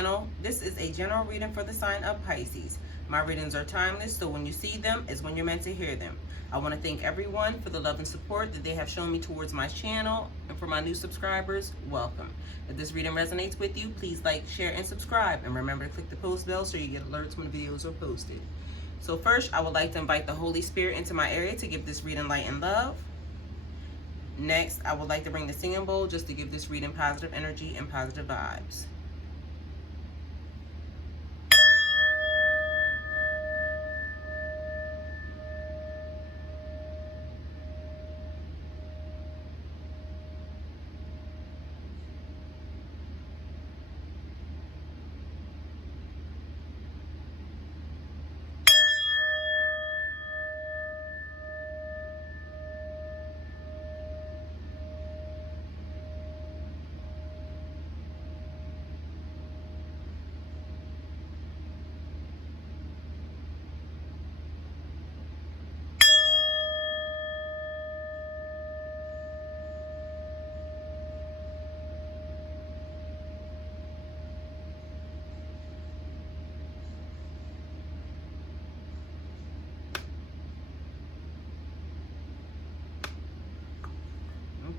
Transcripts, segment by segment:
channel. This is a general reading for the sign of Pisces. My readings are timeless, so when you see them is when you're meant to hear them. I want to thank everyone for the love and support that they have shown me towards my channel, and for my new subscribers, welcome. If this reading resonates with you, please like, share, and subscribe, and remember to click the post bell so you get alerts when videos are posted. So first, I would like to invite the Holy Spirit into my area to give this reading light and love. Next, I would like to bring the singing bowl just to give this reading positive energy and positive vibes.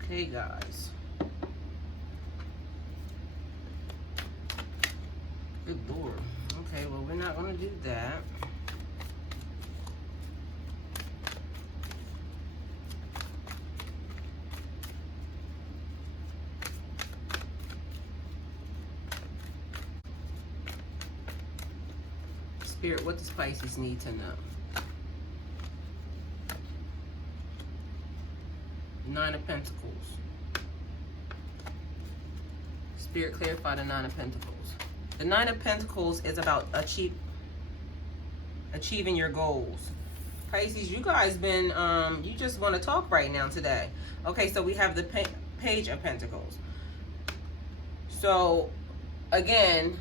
Okay, guys. Good Lord. Okay, well, we're not going to do that. Spirit, what does Pisces need to know? Nine of Pentacles. Spirit, clarify the Nine of Pentacles. The Nine of Pentacles is about achieving your goals. Pisces, you guys been, you just want to talk right now today. Okay, so we have the Page of Pentacles. So, again,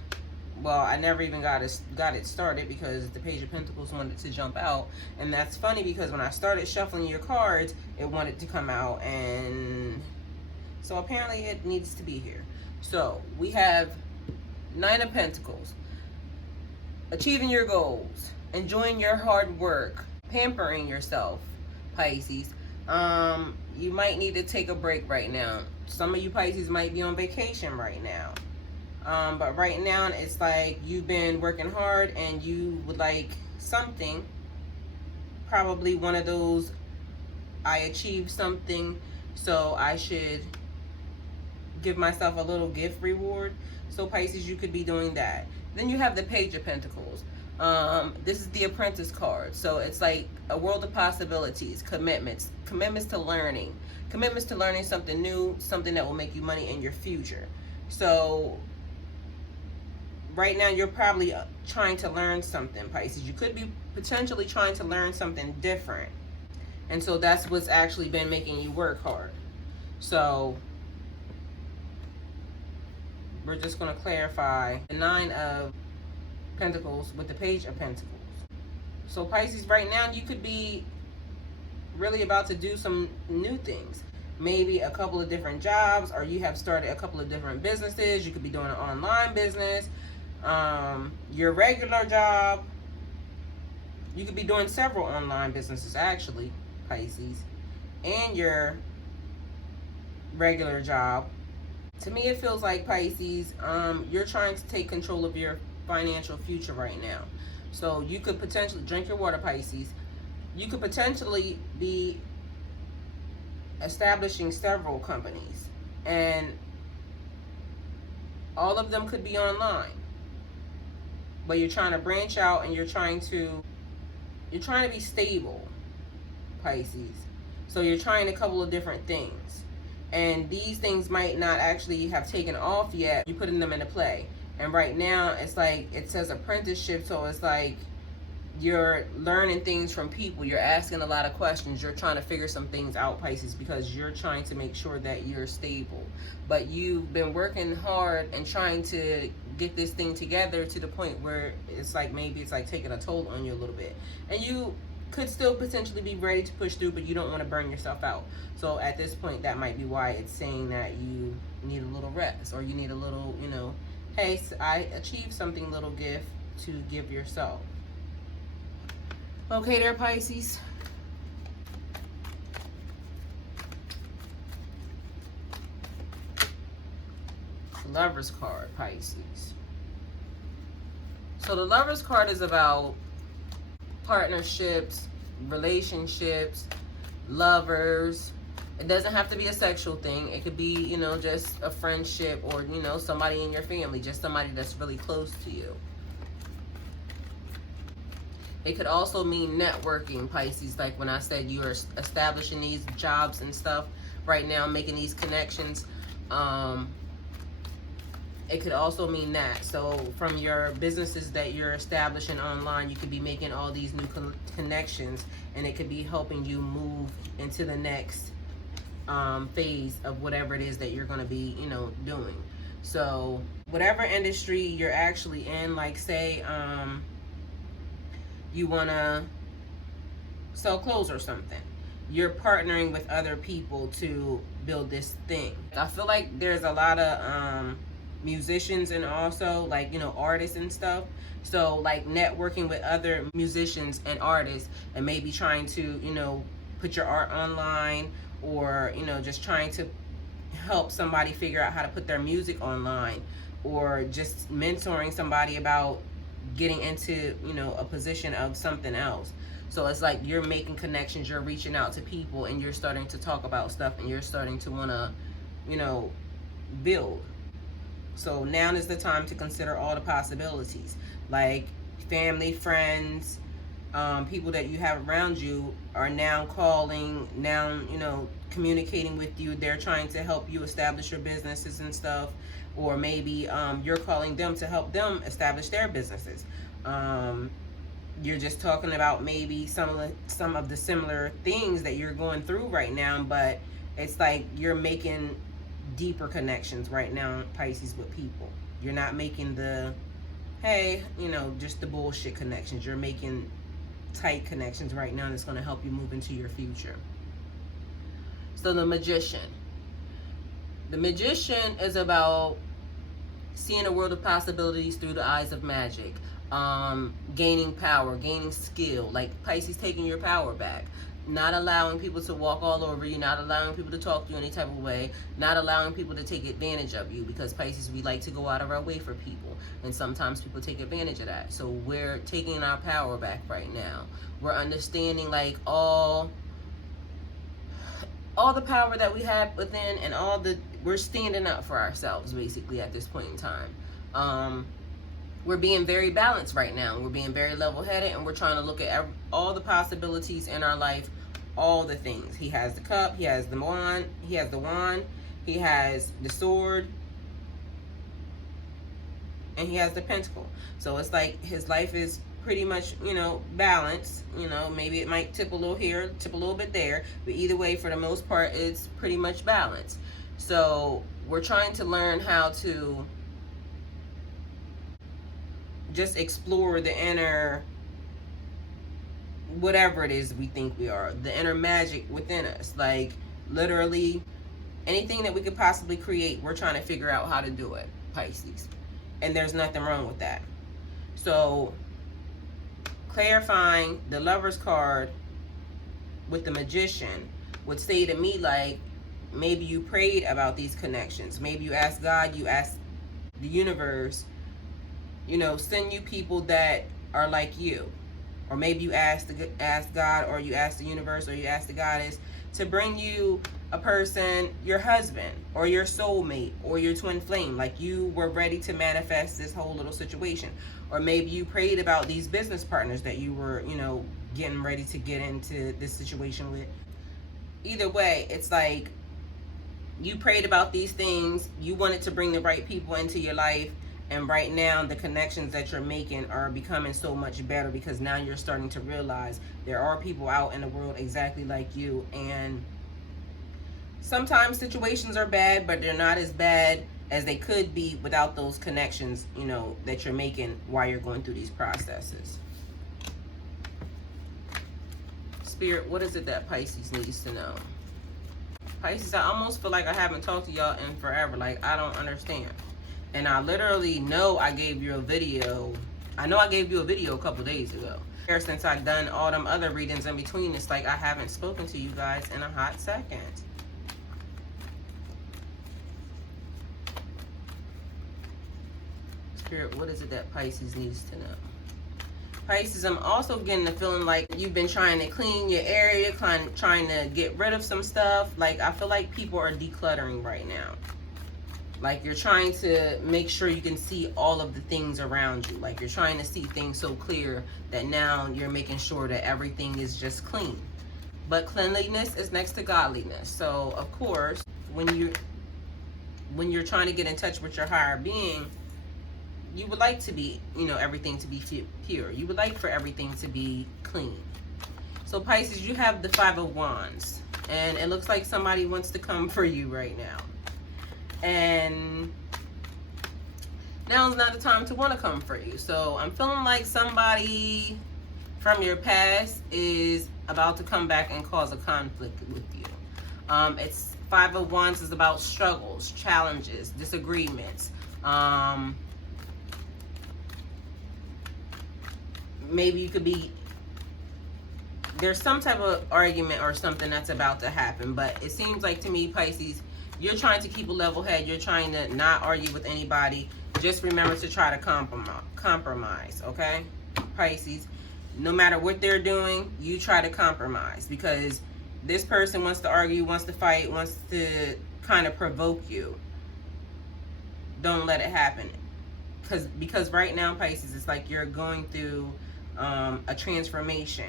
well, I never even got it started because the Page of Pentacles wanted to jump out. And that's funny because when I started shuffling your cards, it wanted to come out. And so apparently it needs to be here. So we have Nine of Pentacles. Achieving your goals. Enjoying your hard work. Pampering yourself, Pisces. You might need to take a break right now. Some of you Pisces might be on vacation right now. But right now, it's like you've been working hard and you would like something. Probably one of those, I achieved something, so I should give myself a little gift reward. So Pisces, you could be doing that. Then you have the Page of Pentacles. This is the Apprentice card. So it's like a world of possibilities, commitments to learning something new, something that will make you money in your future. So right now, you're probably trying to learn something, Pisces. You could be potentially trying to learn something different. And so that's what's actually been making you work hard. So we're just going to clarify the Nine of Pentacles with the Page of Pentacles. So Pisces, right now, you could be really about to do some new things. Maybe a couple of different jobs, or you have started a couple of different businesses. You could be doing an online business. Your regular job, you could be doing several online businesses actually, Pisces, and your regular job. To me, it feels like, Pisces, you're trying to take control of your financial future right now. So you could potentially, drink your water, Pisces, you could potentially be establishing several companies, and all of them could be online. But you're trying to branch out and you're trying to be stable, Pisces. So you're trying a couple of different things. And these things might not actually have taken off yet. You're putting them into play. And right now, it's like, it says apprenticeship. So it's like you're learning things from people. You're asking a lot of questions. You're trying to figure some things out, Pisces, because you're trying to make sure that you're stable. But you've been working hard and trying to get this thing together to the point where it's like, maybe it's like taking a toll on you a little bit. And you could still potentially be ready to push through, but you don't want to burn yourself out. So at this point, that might be why it's saying that you need a little rest, or you need a little, Hey, I achieved something, little gift to give yourself. Okay there, Pisces. Lover's card, Pisces. So the Lover's card is about partnerships, relationships, lovers. It doesn't have to be a sexual thing. It could be, you know, just a friendship, or, you know, somebody in your family, just somebody that's really close to you. It could also mean networking, Pisces, like when I said you are establishing these jobs and stuff right now, making these connections. It could also mean that. So from your businesses that you're establishing online, you could be making all these new connections, and it could be helping you move into the next phase of whatever it is that you're going to be, you know, doing. So whatever industry you're actually in, like say you want to sell clothes or something, you're partnering with other people to build this thing. I feel like there's a lot of musicians and also, like, you know, artists and stuff. So like networking with other musicians and artists, and maybe trying to, you know, put your art online, or, you know, just trying to help somebody figure out how to put their music online, or just mentoring somebody about getting into, you know, a position of something else. So it's like you're making connections, you're reaching out to people, and you're starting to talk about stuff, and you're starting to want to, you know, build. So now is the time to consider all the possibilities, like family, friends, people that you have around you are now calling, now, you know, communicating with you. They're trying to help you establish your businesses and stuff, or maybe you're calling them to help them establish their businesses. You're just talking about maybe some of the similar things that you're going through right now, but it's like you're making deeper connections right now, Pisces, with people. You're not making the, hey, you know, just the bullshit connections. You're making tight connections right now, and it's going to help you move into your future. So the Magician. The Magician is about seeing a world of possibilities through the eyes of magic. Gaining power, gaining skill, like Pisces, taking your power back. Not allowing people to walk all over you, not allowing people to talk to you any type of way, not allowing people to take advantage of you, because Pisces, we like to go out of our way for people, and sometimes people take advantage of that. So we're taking our power back right now. We're understanding like all the power that we have within, and we're standing up for ourselves basically at this point in time. We're being very balanced right now. We're being very level-headed, and we're trying to look at all the possibilities in our life, all the things. He has the cup, he has the wand, he has the sword, and he has the pentacle. So it's like his life is pretty much, you know, balanced. You know, maybe it might tip a little here, tip a little bit there, but either way, for the most part, it's pretty much balanced. So we're trying to learn how to just explore the inner, whatever it is we think we are, the inner magic within us. Like literally anything that we could possibly create, we're trying to figure out how to do it, Pisces. And there's nothing wrong with that. So clarifying the Lover's card with the Magician would say to me, like, maybe you prayed about these connections. Maybe you asked God, you asked the universe, you know, send you people that are like you. Or maybe you asked God, or you asked the universe, or you asked the goddess to bring you a person, your husband, or your soulmate, or your twin flame. Like you were ready to manifest this whole little situation. Or maybe you prayed about these business partners that you were, you know, getting ready to get into this situation with. Either way, it's like you prayed about these things. You wanted to bring the right people into your life. And right now, the connections that you're making are becoming so much better, because now you're starting to realize there are people out in the world exactly like you. And sometimes situations are bad, but they're not as bad as they could be without those connections, you know, that you're making while you're going through these processes. Spirit, what is it that Pisces needs to know? Pisces, I almost feel like I haven't talked to y'all in forever. Like, I don't understand. And I literally know I gave you a video. I know I gave you a video a couple days ago. Since I've done all them other readings in between, it's like I haven't spoken to you guys in a hot second. Spirit, what is it that Pisces needs to know? Pisces, I'm also getting the feeling like you've been trying to clean your area, trying to get rid of some stuff. Like, I feel like people are decluttering right now. Like, you're trying to make sure you can see all of the things around you. Like, you're trying to see things so clear that now you're making sure that everything is just clean. But cleanliness is next to godliness. So, of course, when you're trying to get in touch with your higher being, you would like to be, everything to be pure. You would like for everything to be clean. So, Pisces, you have the Five of Wands. And it looks like somebody wants to come for you right now. And now's not the time to want to come for you. So I'm feeling like somebody from your past is about to come back and cause a conflict with you. It's Five of Wands is about struggles, challenges, disagreements. Maybe you could be, there's some type of argument or something that's about to happen. But it seems like to me, Pisces, you're trying to keep a level head. You're trying to not argue with anybody. Just remember to try to compromise, okay? Pisces, no matter what they're doing, you try to compromise. Because this person wants to argue, wants to fight, wants to kind of provoke you. Don't let it happen. Because right now, Pisces, it's like you're going through a transformation.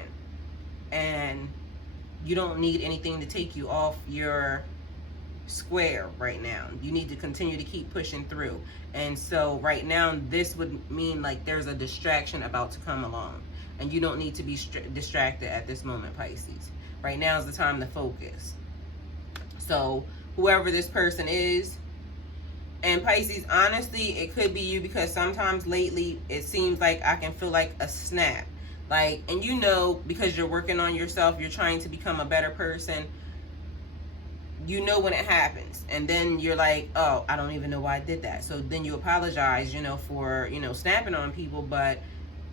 And you don't need anything to take you off your square right now. You need to continue to keep pushing through. And so right now, this would mean like there's a distraction about to come along, and you don't need to be distracted at this moment, Pisces. Right now is the time to focus. So whoever this person is, and Pisces, honestly, it could be you, because sometimes lately it seems like I can feel like a snap. Like, and because you're working on yourself, you're trying to become a better person. When it happens, and then you're like, oh, I don't even know why I did that. So then you apologize, for, snapping on people. But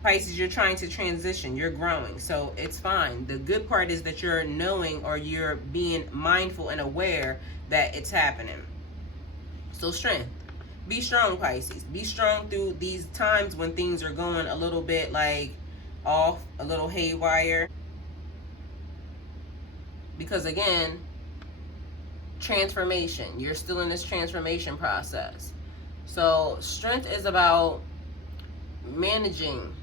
Pisces, you're trying to transition, you're growing, so it's fine. The good part is that you're knowing, or you're being mindful and aware that it's happening. So strength. Be strong, Pisces. Be strong through these times when things are going a little bit like off, a little haywire. Because again, transformation. You're still in this transformation process. So strength is about managing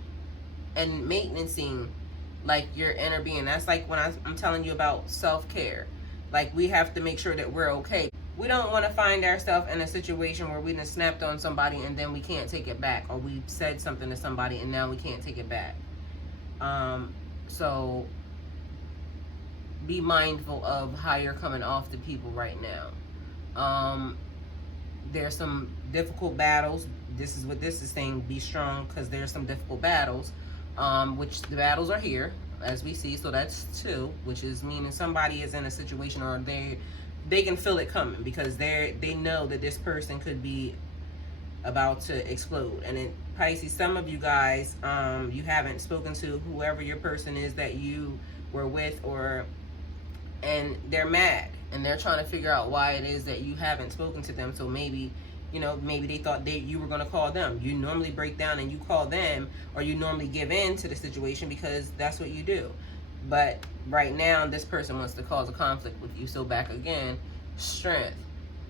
and maintaining like your inner being. That's like when I'm telling you about self-care. Like, we have to make sure that we're okay. We don't want to find ourselves in a situation where we done snapped on somebody and then we can't take it back, or we said something to somebody and now we can't take it back. So be mindful of how you're coming off to people right now. There's some difficult battles. This is what this is saying. Be strong, because there's some difficult battles, which the battles are here, as we see. So that's 2, which is meaning somebody is in a situation, or they can feel it coming, because they know that this person could be about to explode. And in Pisces, some of you guys, you haven't spoken to whoever your person is that you were with, and they're mad, and they're trying to figure out why it is that you haven't spoken to them. So maybe they thought you were going to call them. You normally break down and you call them, or you normally give in to the situation because that's what you do. But right now, this person wants to cause a conflict with you. So back again, strength.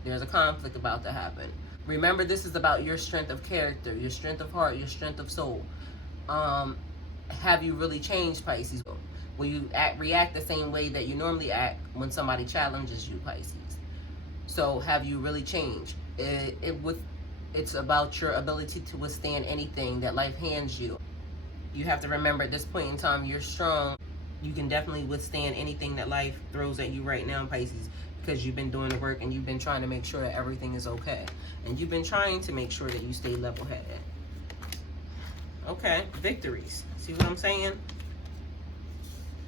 There's a conflict about to happen. Remember, this is about your strength of character, your strength of heart, your strength of soul. Have you really changed, Pisces? Will you react the same way that you normally act when somebody challenges you, Pisces? So have you really changed? It's about your ability to withstand anything that life hands you. You have to remember, at this point in time, you're strong. You can definitely withstand anything that life throws at you right now, Pisces, because you've been doing the work and you've been trying to make sure that everything is okay. And you've been trying to make sure that you stay level-headed. Okay, victories. See what I'm saying?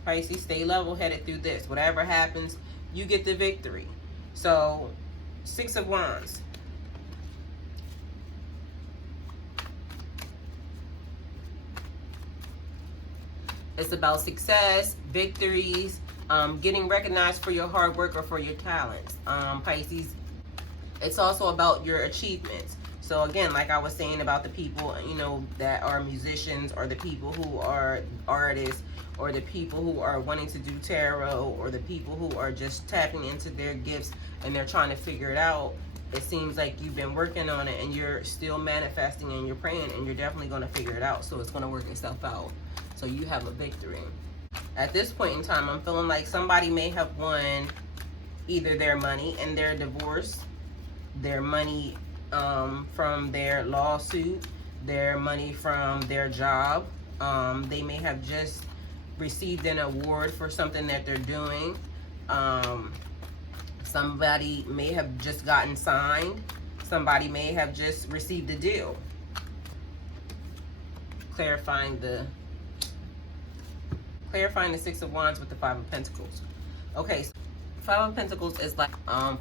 Pisces, stay level-headed through this. Whatever happens, you get the victory. So, 6 of Wands. It's about success, victories, getting recognized for your hard work or for your talents. Pisces, it's also about your achievements. So again, like I was saying about the people, you know, that are musicians, or the people who are artists, or the people who are wanting to do tarot, or the people who are just tapping into their gifts and they're trying to figure it out. It seems like you've been working on it and you're still manifesting and you're praying, and you're definitely going to figure it out. So it's going to work itself out. So you have a victory. At this point in time, I'm feeling like somebody may have won either their money in their divorce, their money from their lawsuit, their money from their job. They may have just received an award for something that they're doing. Somebody may have just gotten signed. Somebody may have just received a deal. Clarifying the Six of Wands with the Five of Pentacles. Okay, so Five of Pentacles is like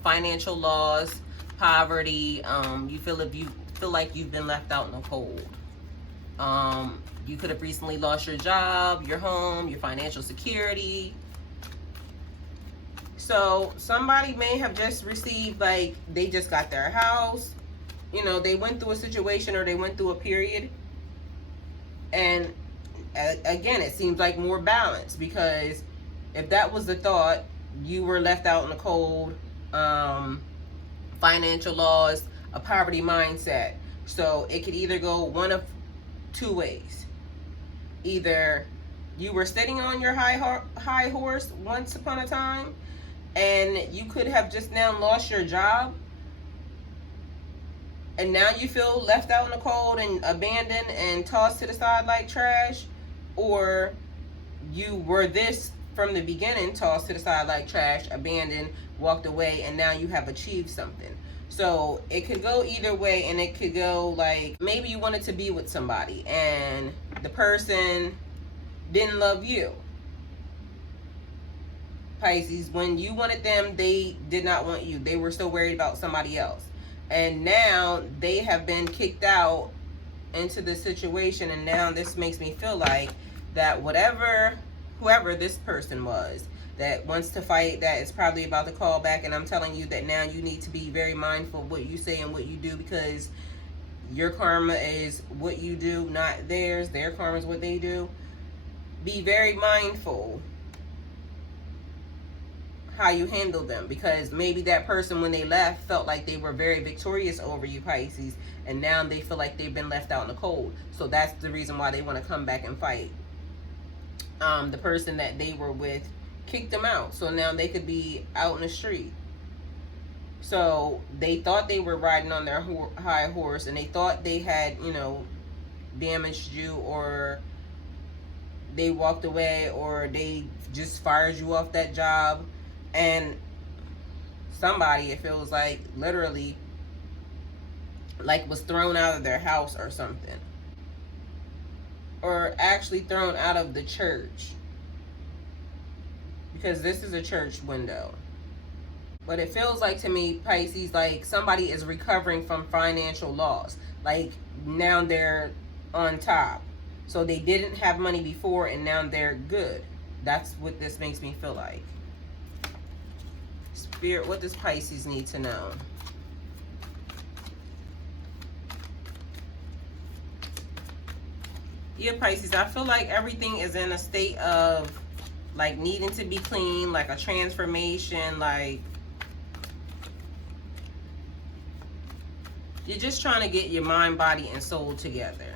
financial loss, poverty. You feel like you've been left out in the cold. You could have recently lost your job, your home, your financial security. So somebody may have just received, like, they just got their house. You know, they went through a situation, or they went through a period. And again, it seems like more balance, because if that was the thought, you were left out in the cold, financial loss, a poverty mindset. So it could either go one of two ways. Either you were sitting on your high horse once upon a time, and you could have just now lost your job, and now you feel left out in the cold and abandoned and tossed to the side like trash. Or you were this from the beginning, tossed to the side like trash, abandoned, walked away, and now you have achieved something. So it could go either way, and it could go like, maybe you wanted to be with somebody and the person didn't love you. Pisces, when you wanted them, they did not want you. They were so worried about somebody else. And now they have been kicked out into the situation, and now this makes me feel like that whoever this person was that wants to fight, that is probably about to call back. And I'm telling you that now you need to be very mindful of what you say and what you do, because your karma is what you do, not theirs. Their karma is what they do. Be very mindful how you handle them, because maybe that person, when they left, felt like they were very victorious over you, Pisces, and now they feel like they've been left out in the cold. So that's the reason why they want to come back and fight. The person that they were with kicked them out, so now they could be out in the street. So they thought they were riding on their high horse, and they thought they had, you know, damaged you, or they walked away, or they just fired you off that job. And somebody, it feels like, literally, like, was thrown out of their house or something. Or actually thrown out of the church, because this is a church window. But it feels like to me, Pisces, like somebody is recovering from financial loss. Like now they're on top. So they didn't have money before, and now they're good. That's what this makes me feel like. Spirit, what does Pisces need to know? Yeah, Pisces, I feel like everything is in a state of like needing to be clean, like a transformation, like you're just trying to get your mind, body, and soul together.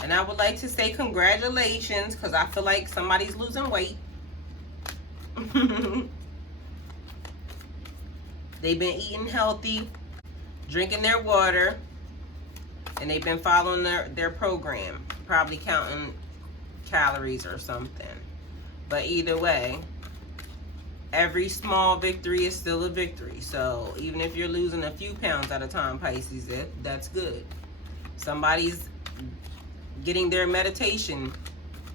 And I would like to say congratulations, because I feel like somebody's losing weight. They've been eating healthy, drinking their water, and they've been following their program, probably counting calories or something. But either way, every small victory is still a victory. So even if you're losing a few pounds at a time, Pisces, that's good. Somebody's getting their meditation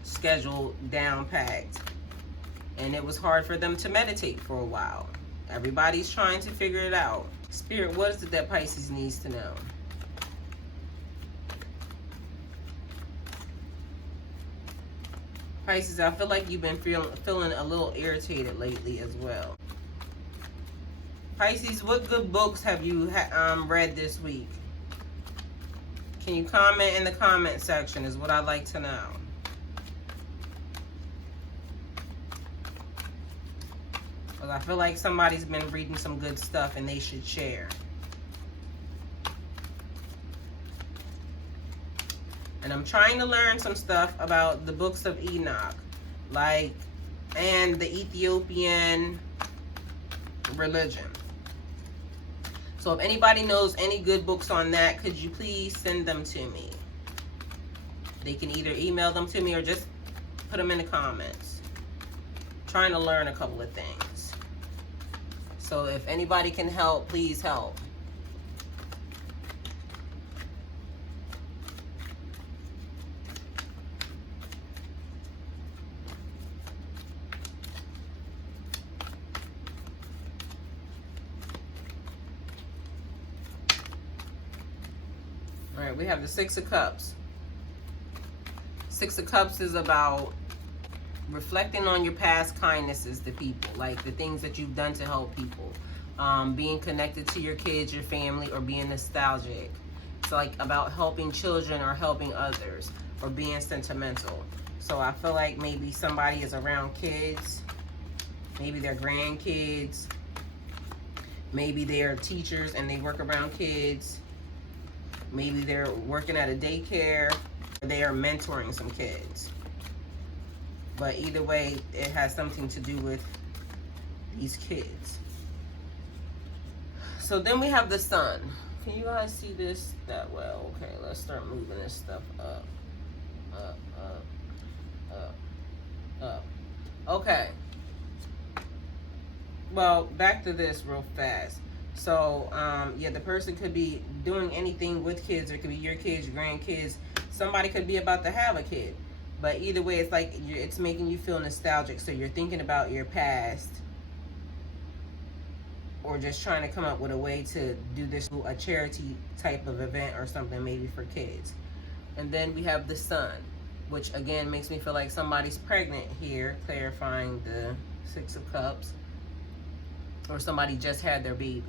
schedule down packed, and it was hard for them to meditate for a while. Everybody's trying to figure it out. Spirit, what is it that Pisces needs to know? Pisces, I feel like you've been feeling a little irritated lately as well. Pisces, what good books have you read this week? Can you comment in the comment section is what I'd like to know. Because I feel like somebody's been reading some good stuff and they should share. And I'm trying to learn some stuff about the books of Enoch, like, and the Ethiopian religion. So if anybody knows any good books on that, could you please send them to me? They can either email them to me or just put them in the comments. I'm trying to learn a couple of things. So if anybody can help, please help. All right, we have the Six of Cups. Six of Cups is about reflecting on your past kindnesses to people, like the things that you've done to help people, being connected to your kids, your family, or being nostalgic. It's like about helping children or helping others, or being sentimental. So I feel like maybe somebody is around kids, maybe they're grandkids, maybe they're teachers and they work around kids. Maybe they're working at a daycare, or they are mentoring some kids. But either way, it has something to do with these kids. So then we have the sun. Can you guys see this that well? Okay, let's start moving this stuff up. Up. Okay. Well, back to this real fast. So, yeah, the person could be doing anything with kids. Or it could be your kids, your grandkids. Somebody could be about to have a kid. But either way, it's like it's making you feel nostalgic. So you're thinking about your past. Or just trying to come up with a way to do this, a charity type of event or something, maybe for kids. And then we have the sun, which again makes me feel like somebody's pregnant here, clarifying the Six of Cups. Or somebody just had their baby.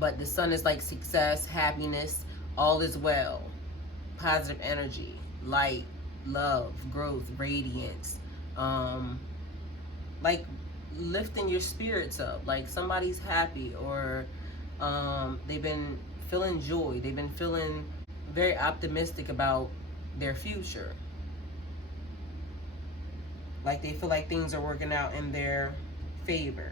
But the sun is like success, happiness, all is well, positive energy, light, love, growth, radiance, like lifting your spirits up, like somebody's happy, or they've been feeling joy, they've been feeling very optimistic about their future, like they feel like things are working out in their favor.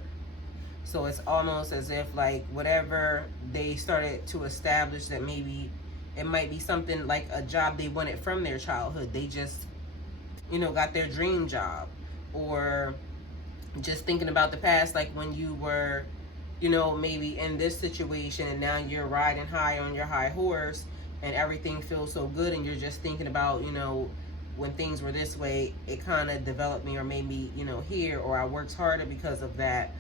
So it's almost as if like whatever they started to establish, that maybe it might be something like a job they wanted from their childhood, they just, you know, got their dream job. Or just thinking about the past, like when you were, you know, maybe in this situation and now you're riding high on your high horse and everything feels so good, and you're just thinking about, you know, when things were this way, it kind of developed me or made me, you know, here, or I worked harder because of that,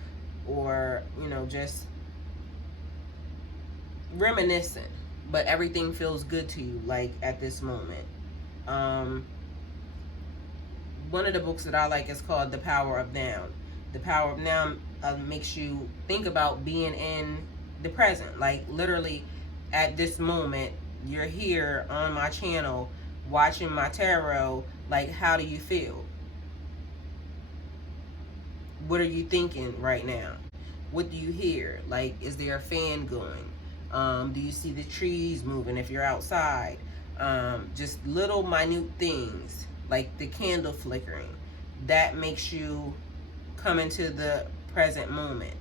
or, you know, just reminiscing, but everything feels good to you, like at this moment. One of the books that I like is called The Power of Now. The Power of Now makes you think about being in the present, like literally at this moment, you're here on my channel watching my tarot. Like, how do you feel? What are you thinking right now? What do you hear? Like, is there a fan going? Do you see the trees moving if you're outside? Just little minute things, like the candle flickering. That makes you come into the present moment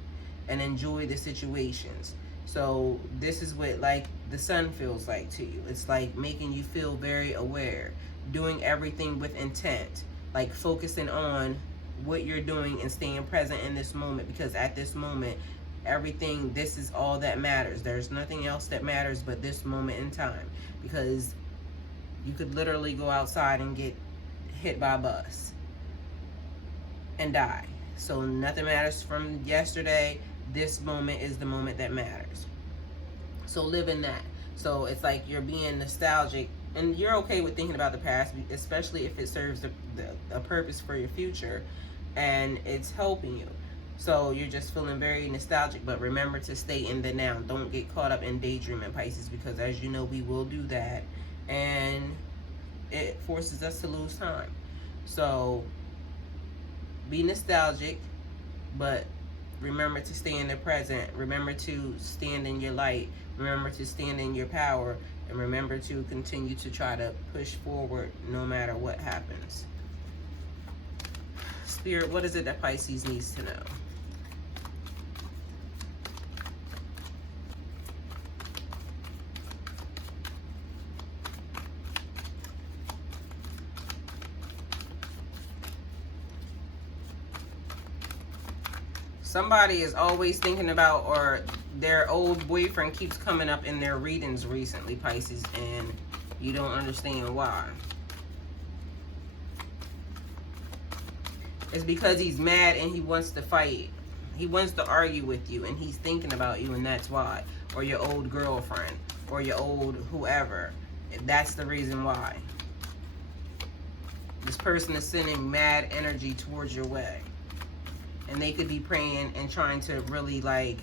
and enjoy the situations. So this is what like the sun feels like to you. It's like making you feel very aware, doing everything with intent, like focusing on what you're doing and staying present in this moment, because at this moment, everything, this is all that matters. There's nothing else that matters but this moment in time, because you could literally go outside and get hit by a bus and die. So nothing matters from yesterday. This moment is the moment that matters. So live in that. So it's like you're being nostalgic, and you're okay with thinking about the past, especially if it serves a purpose for your future and it's helping you. So you're just feeling very nostalgic, but remember to stay in the now. Don't get caught up in daydreaming, Pisces, because as you know, we will do that, and it forces us to lose time. So be nostalgic, but remember to stay in the present. Remember to stand in your light. Remember to stand in your power. And remember to continue to try to push forward no matter what happens. Spirit, what is it that Pisces needs to know? Somebody is always thinking about, or their old boyfriend keeps coming up in their readings recently, Pisces, and you don't understand why. It's because he's mad and he wants to fight. He wants to argue with you, and he's thinking about you, and that's why. Or your old girlfriend, or your old whoever. That's the reason why. This person is sending mad energy towards your way. And they could be praying and trying to really like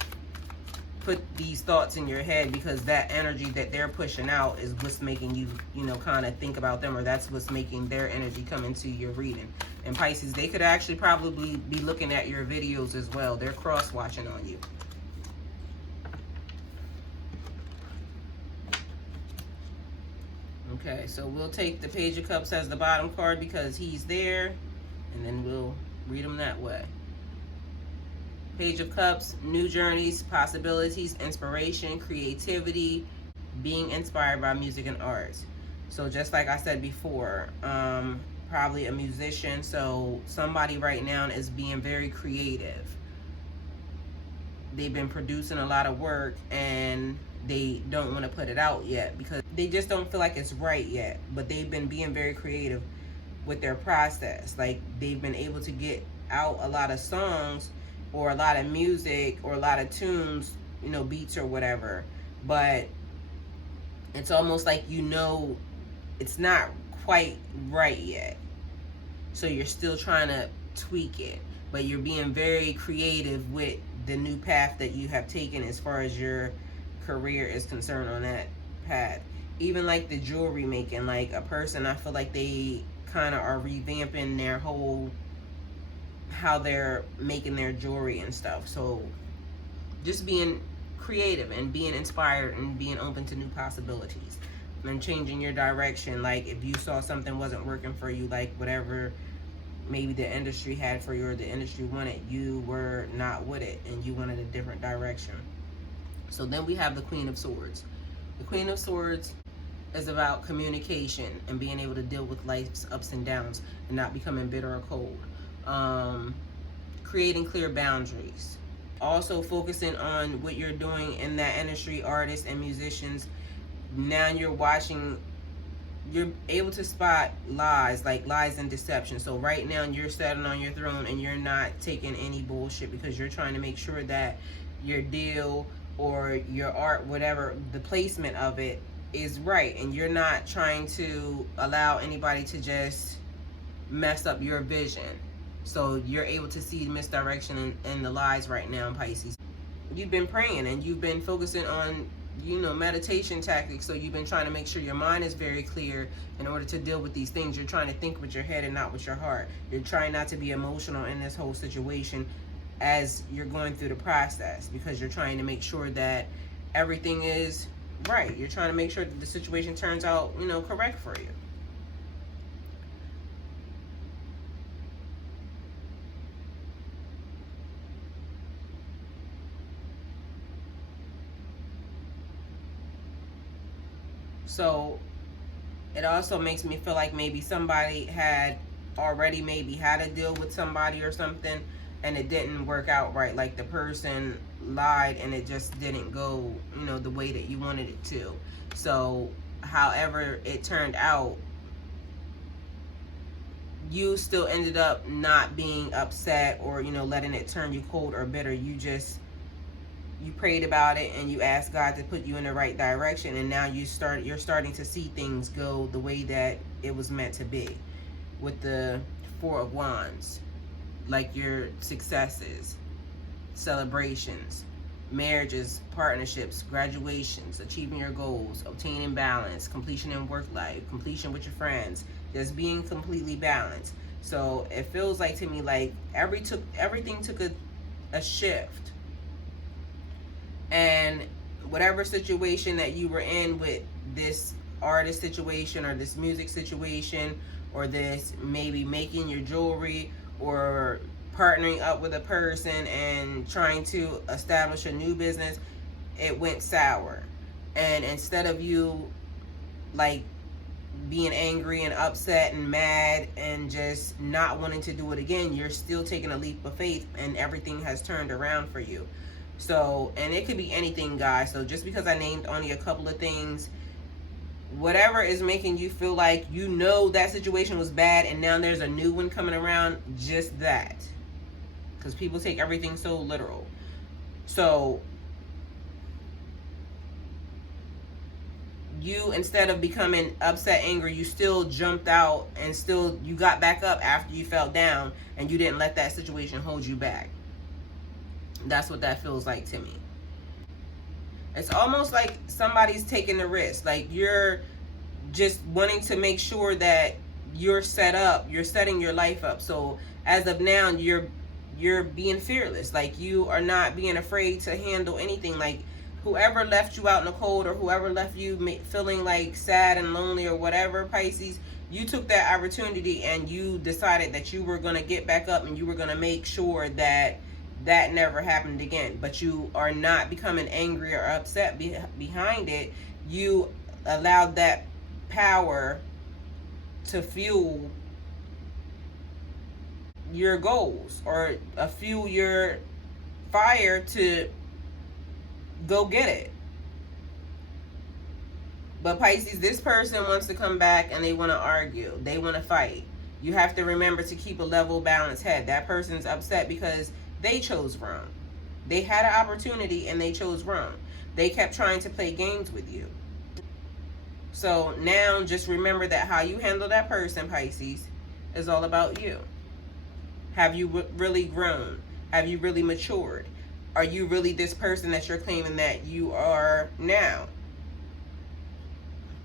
put these thoughts in your head, because that energy that they're pushing out is what's making you, you know, kind of think about them, or that's what's making their energy come into your reading. And Pisces, they could actually probably be looking at your videos as well. They're cross-watching on you. Okay, so we'll take the Page of Cups as the bottom card because he's there, and then we'll read them that way. Page of Cups, new journeys, possibilities, inspiration, creativity, being inspired by music and arts. So just like I said before, probably a musician. So somebody right now is being very creative. They've been producing a lot of work and they don't want to put it out yet because they just don't feel like it's right yet. But they've been being very creative with their process. Like they've been able to get out a lot of songs or a lot of music or a lot of tunes, you know, beats or whatever. But it's almost like, you know, it's not quite right yet. So you're still trying to tweak it. But you're being very creative with the new path that you have taken as far as your career is concerned on that path. Even like the jewelry making, like a person, I feel like they kind of are revamping their whole, how they're making their jewelry and stuff. So just being creative and being inspired and being open to new possibilities and changing your direction. Like if you saw something wasn't working for you, like whatever maybe the industry had for you or the industry wanted, you were not with it and you wanted a different direction. So then we have the Queen of Swords. The Queen of Swords is about communication and being able to deal with life's ups and downs and not becoming bitter or cold. Creating clear boundaries. Also focusing on what you're doing in that industry, artists and musicians. Now you're watching, you're able to spot lies, like lies and deception. So right now you're sitting on your throne and you're not taking any bullshit because you're trying to make sure that your deal or your art, whatever the placement of it, is right. And you're not trying to allow anybody to just mess up your vision. So you're able to see the misdirection and the lies right now, Pisces. You've been praying and you've been focusing on, you know, meditation tactics. So you've been trying to make sure your mind is very clear in order to deal with these things. You're trying to think with your head and not with your heart. You're trying not to be emotional in this whole situation as you're going through the process, because you're trying to make sure that everything is right. You're trying to make sure that the situation turns out, you know, correct for you. So it also makes me feel like maybe somebody had already maybe had a deal with somebody or something and it didn't work out right. Like the person lied and it just didn't go, you know, the way that you wanted it to. So however it turned out, you still ended up not being upset or, you know, letting it turn you cold or bitter. You just, you prayed about it and you asked God to put you in the right direction, and now you're starting to see things go the way that it was meant to be. With the Four of Wands, like your successes, celebrations, marriages, partnerships, graduations, achieving your goals, obtaining balance, completion in work life, completion with your friends, just being completely balanced. So it feels like to me like everything took a shift, and whatever situation that you were in with this artist situation or this music situation or this maybe making your jewelry or partnering up with a person and trying to establish a new business, it went sour. And instead of you like being angry and upset and mad and just not wanting to do it again, you're still taking a leap of faith and everything has turned around for you. So, and it could be anything, guys. So just because I named only a couple of things, whatever is making you feel like you know that situation was bad and now there's a new one coming around, just that. Because people take everything so literal. So you, instead of becoming upset, angry, you still jumped out and still you got back up after you fell down and you didn't let that situation hold you back. That's what that feels like to me. It's almost like somebody's taking the risk. Like you're just wanting to make sure that you're set up, you're setting your life up. So as of now, you're being fearless. Like you are not being afraid to handle anything. Like whoever left you out in the cold or whoever left you feeling like sad and lonely or whatever, Pisces, you took that opportunity and you decided that you were going to get back up and you were going to make sure that that never happened again. But you are not becoming angry or upset behind it. You allowed that power to fuel your goals or fuel your fire to go get it. But Pisces, this person wants to come back and they want to argue. They want to fight. You have to remember to keep a level, balanced head. That person's upset because they chose wrong. They had an opportunity and they chose wrong. They kept trying to play games with you. So now just remember that how you handle that person, Pisces, is all about you. Have you really grown? Have you really matured? Are you really this person that you're claiming that you are now?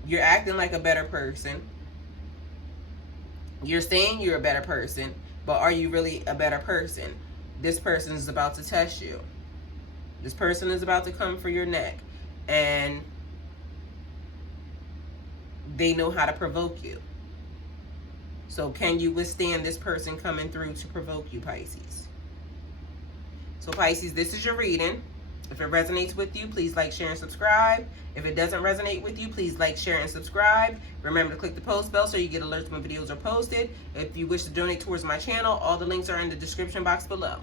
You're acting like a better person. You're saying you're a better person, but are you really a better person? This person is about to test you. This person is about to come for your neck, and they know how to provoke you. So can you withstand this person coming through to provoke you, Pisces? So Pisces, this is your reading. If it resonates with you, please like, share, and subscribe. If it doesn't resonate with you, please like, share, and subscribe. Remember to click the post bell so you get alerts when videos are posted. If you wish to donate towards my channel, all the links are in the description box below.